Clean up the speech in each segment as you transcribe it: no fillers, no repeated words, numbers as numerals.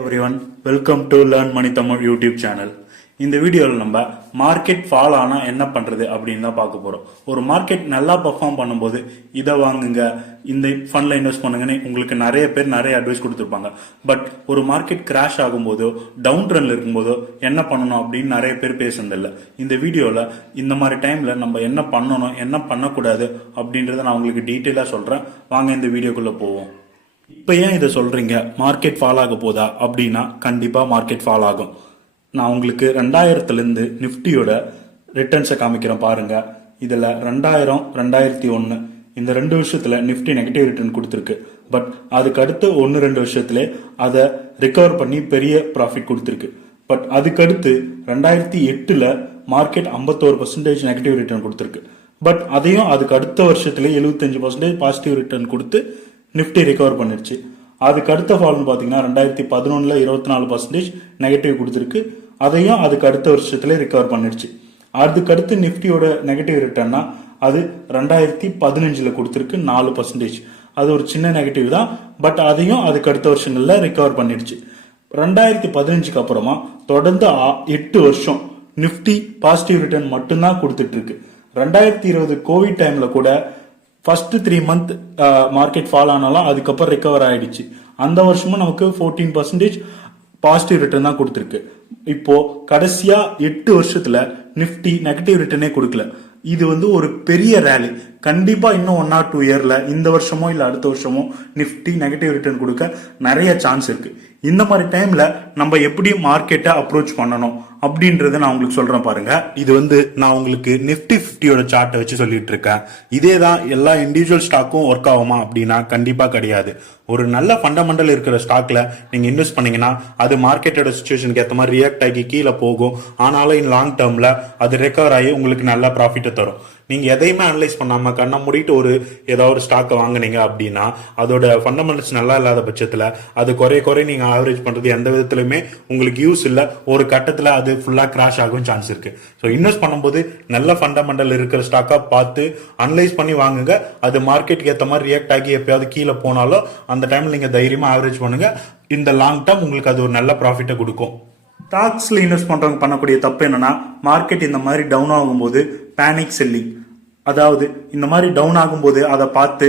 Everyone welcome to learn money Tamil YouTube channel. இந்த வீடியோவில் நம்ம மார்க்கெட் ஃபால் ஆனால் என்ன பண்ணுறது அப்படின்னு தான் பார்க்க போகிறோம். ஒரு மார்க்கெட் நல்லா பர்ஃபார்ம் பண்ணும்போது இதை வாங்குங்க, இந்த ஃபண்டில் இன்வெஸ்ட் பண்ணுங்கன்னு உங்களுக்கு நிறைய பேர் நிறைய அட்வைஸ் கொடுத்துருப்பாங்க. பட் ஒரு மார்க்கெட் கிராஷ் ஆகும்போதோ டவுன் ட்ரெண்டில் இருக்கும்போதோ என்ன பண்ணணும் அப்படின்னு நிறைய பேர் பேசுனதில்லை. இந்த வீடியோவில் இந்த மாதிரி டைமில் நம்ம என்ன பண்ணணும் என்ன பண்ணக்கூடாது அப்படின்றத நான் உங்களுக்கு டீட்டெயிலாக சொல்கிறேன். வாங்க இந்த வீடியோக்குள்ளே போவோம். இப்போ ஏன் இதை சொல்றீங்க, மார்க்கெட் ஃபால் ஆக போதா அப்படின்னா கண்டிப்பாக மார்க்கெட் ஃபால் ஆகும். நான் உங்களுக்கு 2000 நிஃப்டியோட ரிட்டர்ன்ஸை காமிக்கிறேன் பாருங்க. இதில் 2000 2001 இந்த 2 வருஷத்துல நிஃப்டி நெகட்டிவ் ரிட்டர்ன் கொடுத்துருக்கு. பட் அதுக்கு அடுத்து 1-2 வருஷத்துல அதை ரிகவர் பண்ணி பெரிய ப்ராஃபிட் கொடுத்துருக்கு. பட் அதுக்கடுத்து 2008 மார்க்கெட் 51% நெகட்டிவ் ரிட்டர்ன் கொடுத்துருக்கு. பட் அதையும் அதுக்கு அடுத்த வருஷத்துல 75% பாசிட்டிவ் ரிட்டர்ன் கொடுத்து நிஃப்டி ரிகவர் பண்ணிருச்சு. அதுக்கு அடுத்த ஃபால்னு பார்த்தீங்கன்னா 2011 24% நெகட்டிவ் கொடுத்துருக்கு. அதையும் அதுக்கு அடுத்த வருஷத்துல ரிகவர் பண்ணிருச்சு. அதுக்கு அடுத்து நிஃப்டியோட நெகட்டிவ் ரிட்டர்னா அது 2015 கொடுத்துருக்கு 4%. அது ஒரு சின்ன நெகட்டிவ் தான். பட் அதையும் அதுக்கு அடுத்த வருஷங்கள்ல ரிகவர் பண்ணிருச்சு. 2015 அப்புறமா தொடர்ந்து 8 வருஷம் நிஃப்டி பாசிட்டிவ் ரிட்டர்ன் மட்டும்தான் கொடுத்துட்டு இருக்கு. 2020 கோவிட் டைம்ல கூட ஃபர்ஸ்ட் 3 மந்த் மார்க்கெட் ஃபால் ஆனாலும் அதுக்கப்புறம் ரிகவர் ஆயிடுச்சு. அந்த வருஷமும் நமக்கு 14% பாசிட்டிவ் ரிட்டர்ன் தான் கொடுத்துருக்கு. இப்போ கடைசியா 8 வருஷத்துல நிஃப்டி நெகட்டிவ் ரிட்டர்னே கொடுக்கல. இது ஒரு பெரிய ரேலி. கண்டிப்பா இன்னும் 1 or 2 இயர்ல இந்த வருஷமோ இல்ல அடுத்த வருஷமோ நிஃப்டி நெகட்டிவ் ரிட்டர்ன் கொடுக்க நிறைய சான்ஸ் இருக்கு. இந்த மாதிரி டைம்ல நம்ம எப்படி மார்க்கெட்டை அப்ரோச் பண்ணணும் அப்படின்றத நான் உங்களுக்கு சொல்றேன் பாருங்க. இது நான் உங்களுக்கு நிஃப்டி 50யோட சார்ட்டை வச்சு சொல்லிட்டு இருக்கேன். இதே தான் எல்லா இண்டிவிஜுவல் ஸ்டாக்கும் ஒர்க் ஆகுமா அப்படின்னா கண்டிப்பா கிடையாது. ஒரு நல்ல ஃபண்டமெண்டல் இருக்கிற ஸ்டாக்ல நீங்க இன்வெஸ்ட் பண்ணீங்கன்னா அது மார்க்கெட்டோட சிச்சுவேஷனுக்கு ஏற்ற மாதிரி ரியாக்ட் ஆகி கீழே போகும். ஆனாலும் இன் லாங் டேர்ம்ல அது ரெக்கவர் ஆகி உங்களுக்கு நல்ல ப்ராஃபிட்டை தரும். நீங்க எதையுமே அனலைஸ் பண்ணாம கண்ணை மூடிட்டு ஏதாவது ஒரு ஸ்டாக்கை வாங்குனீங்க அப்படின்னா அதோட ஃபண்டமெண்டல்ஸ் நல்லா இல்லாத பட்சத்துல அது குறைய நீங்க ஆவரேஜ் பண்றது எந்த விதத்திலுமே உங்களுக்கு யூஸ் இல்ல. ஒரு கட்டத்துல அது ஃபுல்லா கிராஷ் ஆகும் சான்ஸ் இருக்கு. ஸோ இன்வெஸ்ட் பண்ணும்போது நல்ல ஃபண்டமெண்டல் இருக்கிற ஸ்டாக்கா பார்த்து அனலைஸ் பண்ணி வாங்குங்க. அது மார்க்கெட்டுக்கு ஏற்ற மாதிரி ரியாக்ட் ஆகி எப்பயாவது கீழே போனாலும் அந்த டைம்ல நீங்க தைரியமா ஆவரேஜ் பண்ணுங்க. இந்த லாங் டேர்ம் உங்களுக்கு அது ஒரு நல்ல ப்ராஃபிட்டை கொடுக்கும். ஸ்டாக்ஸ்ல இன்வெஸ்ட் பண்றவங்க பண்ணக்கூடிய தப்பு என்னன்னா, மார்க்கெட் இந்த மாதிரி டவுன் ஆகும்போது பேனிக் செல்லிங், அதாவது இந்த மாதிரி டவுன் ஆகும்போது அதை பார்த்து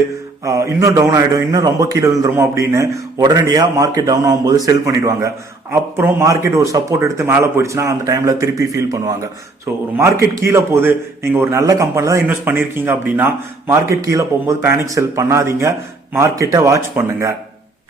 இன்னும் டவுன் ஆயிடும், இன்னும் ரொம்ப கீழே விழுந்துருமோ அப்படின்னு உடனடியா மார்க்கெட் டவுன் ஆகும்போது செல் பண்ணிடுவாங்க. அப்புறம் மார்க்கெட் ஒரு சப்போர்ட் எடுத்து மேலே போயிடுச்சுன்னா அந்த டைம்ல திருப்பி ஃபீல் பண்ணுவாங்க. ஸோ ஒரு மார்க்கெட் கீழே போகுது, நீங்க ஒரு நல்ல கம்பெனில தான் இன்வெஸ்ட் பண்ணிருக்கீங்க அப்படின்னா மார்க்கெட் கீழே போகும்போது பேனிக் செல் பண்ணாதீங்க, மார்க்கெட்டை வாட்ச் பண்ணுங்க.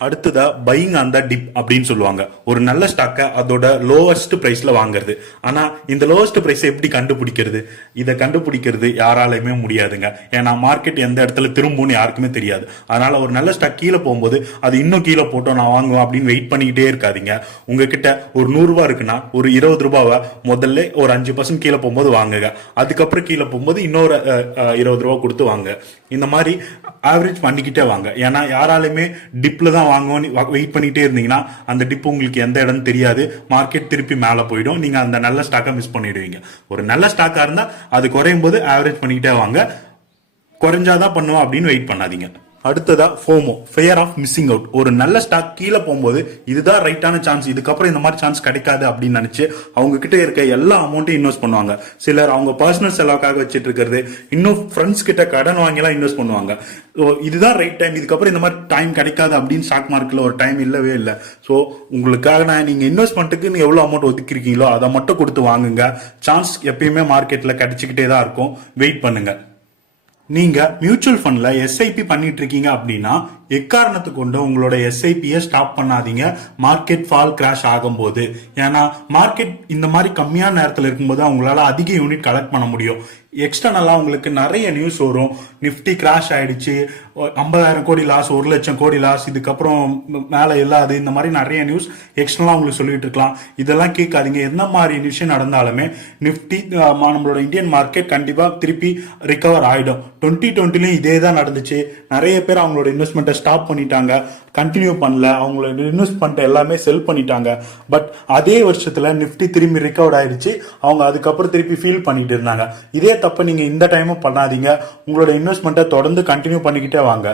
அடுத்ததா பையிங் அந்த டிப் அப்படின்னு சொல்லுவாங்க. ஒரு நல்ல ஸ்டாக்கை அதோட லோவஸ்ட் பிரைஸ்ல வாங்குறது. ஆனா இந்த லோவஸ்ட் பிரைஸ் எப்படி கண்டுபிடிக்கிறது? இதை கண்டுபிடிக்கிறது யாராலையுமே முடியாதுங்க. ஏன்னா மார்க்கெட் எந்த இடத்துல திரும்பும்னு யாருக்குமே தெரியாது. அதனால ஒரு நல்ல ஸ்டாக் கீழே போகும்போது அது இன்னும் கீழே போட்டோம் நான் வாங்குவேன் அப்படின்னு வெயிட் பண்ணிக்கிட்டே இருக்காதீங்க. உங்ககிட்ட ஒரு 100 ரூபாய் இருக்குன்னா ஒரு 20 ரூபாவை முதல்ல ஒரு 5% கீழே போகும்போது வாங்குங்க. அதுக்கப்புறம் கீழே போகும்போது இன்னொரு 20 ரூபாய் கொடுத்து வாங்க. இந்த மாதிரி ஆவரேஜ் பண்ணிக்கிட்டே வாங்க. ஏன்னா யாராலுமே டிப்ல தான் வாங்குவோம் வெயிட் பண்ணிட்டே இருந்தீங்கன்னா அந்த டிப் உங்களுக்கு எந்த இடம் தெரியாது, மார்க்கெட் திருப்பி மேல போயிடும், நீங்க அந்த நல்ல ஸ்டாக்கை மிஸ் பண்ணிடுவீங்க. ஒரு நல்ல ஸ்டாக்கா இருந்தா அது குறையும் போது ஆவரேஜ் பண்ணிக்கிட்டே வாங்க. குறைஞ்சாதான் பண்ணுவோம் அப்படின்னு வெயிட் பண்ணாதீங்க. அடுத்ததா FOMO, fear of missing out. ஒரு நல்ல ஸ்டாக் கீழே போகும்போது இதுதான் ரைட்டான சான்ஸ், இதுக்கப்புறம் இந்த மாதிரி சான்ஸ் கிடைக்காது அப்படின்னு நினைச்சு அவங்க கிட்ட இருக்க எல்லா அமௌண்ட்டையும் இன்வெஸ்ட் பண்ணுவாங்க. சிலர் அவங்க பர்சனல் செலவுக்காக வச்சிட்டு இருக்கிறது, இன்னும் ஃப்ரெண்ட்ஸ் கிட்ட கடன் வாங்கிலாம் இன்வெஸ்ட் பண்ணுவாங்க. இதுதான் ரைட் டைம், இதுக்கப்புறம் இந்த மாதிரி டைம் கிடைக்காது அப்படின்னு ஸ்டாக் மார்க்கெட்ல ஒரு டைம் இல்லவே இல்லை. ஸோ உங்களுக்காக நீங்க இன்வெஸ்ட்மெண்ட்டுக்கு நீங்க எவ்வளவு அமௌண்ட் ஒதுக்கிருக்கீங்களோ அதை மட்டும் கொடுத்து வாங்குங்க. சான்ஸ் எப்பயுமே மார்க்கெட்ல கிடைச்சிக்கிட்டே தான் இருக்கும், வெயிட் பண்ணுங்க. நீங்க மியூச்சுவல் ஃபண்ட்ல எஸ்ஐபி பண்ணிட்டு இருக்கீங்க அப்படின்னா எக்காரணத்து கொண்டு உங்களோட எஸ்ஐபியை ஸ்டாப் பண்ணாதீங்க மார்க்கெட் ஃபால் கிராஷ் ஆகும்போது. ஏன்னா மார்க்கெட் இந்த மாதிரி கம்மியான நேரத்தில் இருக்கும்போது அவங்களால அதிக யூனிட் கலெக்ட் பண்ண முடியும். எக்ஸ்டர்னலா உங்களுக்கு நிறைய நியூஸ் வரும், நிஃப்டி கிராஷ் ஆயிடுச்சு, 50,000 கோடி லாஸ், 1 லட்சம் கோடி லாஸ், இதுக்கப்புறம் மேல இல்லாது, இந்த மாதிரி நிறைய நியூஸ் எக்ஸ்டர்னலா உங்களுக்கு சொல்லிட்டு இருக்கலாம். இதெல்லாம் கேட்காதீங்க. எந்த மாதிரி விஷயம் நடந்தாலுமே நிஃப்டி நம்மளோட இந்தியன் மார்க்கெட் கண்டிப்பா திருப்பி ரிகவர் ஆயிடும். 2020 இதே தான் நடந்துச்சு. நிறைய பேர் அவங்களோட இன்வெஸ்ட்மெண்ட்டை ஸ்டாப் பண்ணிட்டாங்க, கண்டினியூ பண்ணல, அவங்களோட இன்வெஸ்ட்மெண்ட் எல்லாமே செல் பண்ணிட்டாங்க. பட் அதே வருஷத்துல நிஃப்டி திரும்பி ரிகவர் ஆயிடுச்சு. அவங்க அதுக்கப்புறம் திருப்பி ஃபீல் பண்ணிட்டு இருந்தாங்க. இதே தப்ப நீங்க இந்த டைமும் பண்ணாதீங்க. உங்களோட இன்வெஸ்ட்மெண்ட்டை தொடர்ந்து கண்டினியூ பண்ணிக்கிட்டே வாங்க.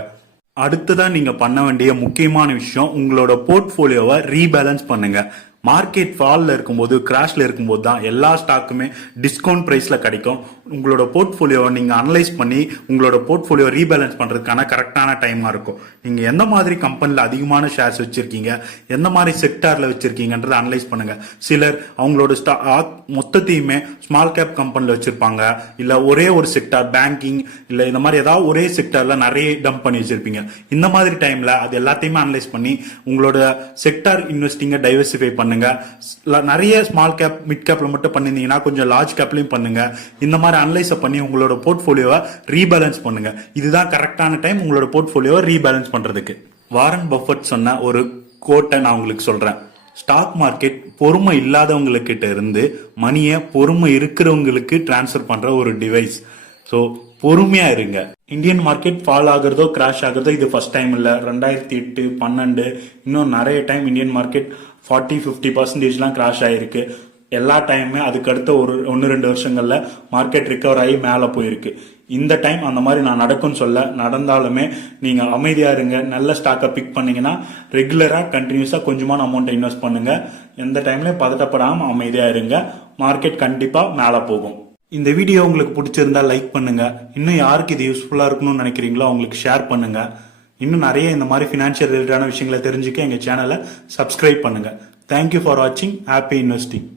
அடுத்ததா நீங்க பண்ண வேண்டிய முக்கியமான விஷயம் உங்களோட போர்ட்ஃபோலியோவை ரீபேலன்ஸ் பண்ணுங்க. மார்க்கெட் ஃபால்ல இருக்கும்போது கிராஷ்ல இருக்கும்போது தான் எல்லா ஸ்டாக்குமே டிஸ்கவுண்ட் பிரைஸ்ல கிடைக்கும். உங்களோட போர்ட்ஃபோலியோவை நீங்க அனலைஸ் பண்ணி உங்களோட போர்ட்ஃபோலியோ ரீபேலன்ஸ் பண்றதுக்கான கரெக்டான டைமா இருக்கும். நீங்க எந்த மாதிரி கம்பெனில அதிகமான ஷேர்ஸ் வச்சிருக்கீங்க, எந்த மாதிரி செக்டார்ல வச்சிருக்கீங்கன்றதை அனலைஸ் பண்ணுங்க. சிலர் அவங்களோட ஸ்டாக் மொத்தத்தையுமே ஸ்மால் கேப் கம்பெனில வச்சிருப்பாங்க, இல்ல ஒரே ஒரு செக்டார் பேங்கிங் இல்ல இந்த மாதிரி ஏதாவது ஒரே செக்டார்ல நிறைய டம்ப் பண்ணி வச்சிருப்பீங்க. இந்த மாதிரி டைம்ல அது எல்லாத்தையுமே அனலைஸ் பண்ணி உங்களோட செக்டார் இன்வெஸ்டிங்கை டைவர்சிஃபை பண்ணுங்க. நிறைய ஸ்மால் கேப் மிட் கேப்ல மட்டும் பண்ணிருந்தீங்கன்னா கொஞ்சம் லார்ஜ் கேப்லயும் பண்ணுங்க. இந்த மாதிரி அனலைஸ் பண்ணி உங்களோட போர்ட்ஃபோலியோவை ரீபேலன்ஸ் பண்ணுங்க. இதுதான் கரெக்டான டைம் உங்களோட போர்ட்ஃபோலியோவை ரீபேலன்ஸ் பண்றதுக்கு. வாரன் பஃபட் சொன்ன ஒரு கோட்டை நான் உங்களுக்கு சொல்றேன். ஸ்டாக் மார்க்கெட் பொறுமை இல்லாதவங்ககிட்ட இருந்து மணியை பொறுமை இருக்கிறவங்களுக்கு டிரான்ஸ்ஃபர் பண்ற ஒரு டிவைஸ். ஸோ பொறுமையா இருங்க. இந்தியன் மார்க்கெட் ஃபால் ஆகுறதோ கிராஷ் ஆகுறதோ இது ஃபர்ஸ்ட் டைம் இல்ல. 2008, 12 இன்னும் நிறைய டைம் இந்தியன் மார்க்கெட் 40-50% கிராஷ் ஆயிருக்கு. எல்லா டைமுமே அதுக்கு அடுத்த ஒரு 1-2 வருஷங்கள்ல மார்க்கெட் ரிகவர் ஆகி மேல போயிருக்கு. இந்த டைம் அந்த மாதிரி நான் நடக்கும்னு சொல்ல, நடந்தாலுமே நீங்க அமைதியா இருங்க. நல்ல ஸ்டாக்கை பிக் பண்ணீங்கன்னா ரெகுலரா கண்டினியூஸா கொஞ்சமான அமௌண்ட் இன்வெஸ்ட் பண்ணுங்க. எந்த டைம்லயும் பதட்டப்படாம அமைதியா இருங்க. மார்க்கெட் கண்டிப்பா மேல போகும். இந்த வீடியோ உங்களுக்கு பிடிச்சிருந்தா லைக் பண்ணுங்க. இன்னும் யாருக்கு இது யூஸ்ஃபுல்லா இருக்கணும்னு நினைக்கிறீங்களோ அவங்களுக்கு ஷேர் பண்ணுங்க. இன்னும் நிறைய இந்த மாதிரி ஃபினான்ஷியல் ரிலேட்டடான விஷயங்களை தெரிஞ்சுக்க எங்க சேனலை சப்ஸ்கிரைப் பண்ணுங்க. தேங்க்யூ ஃபார் வாட்சிங். Happy investing.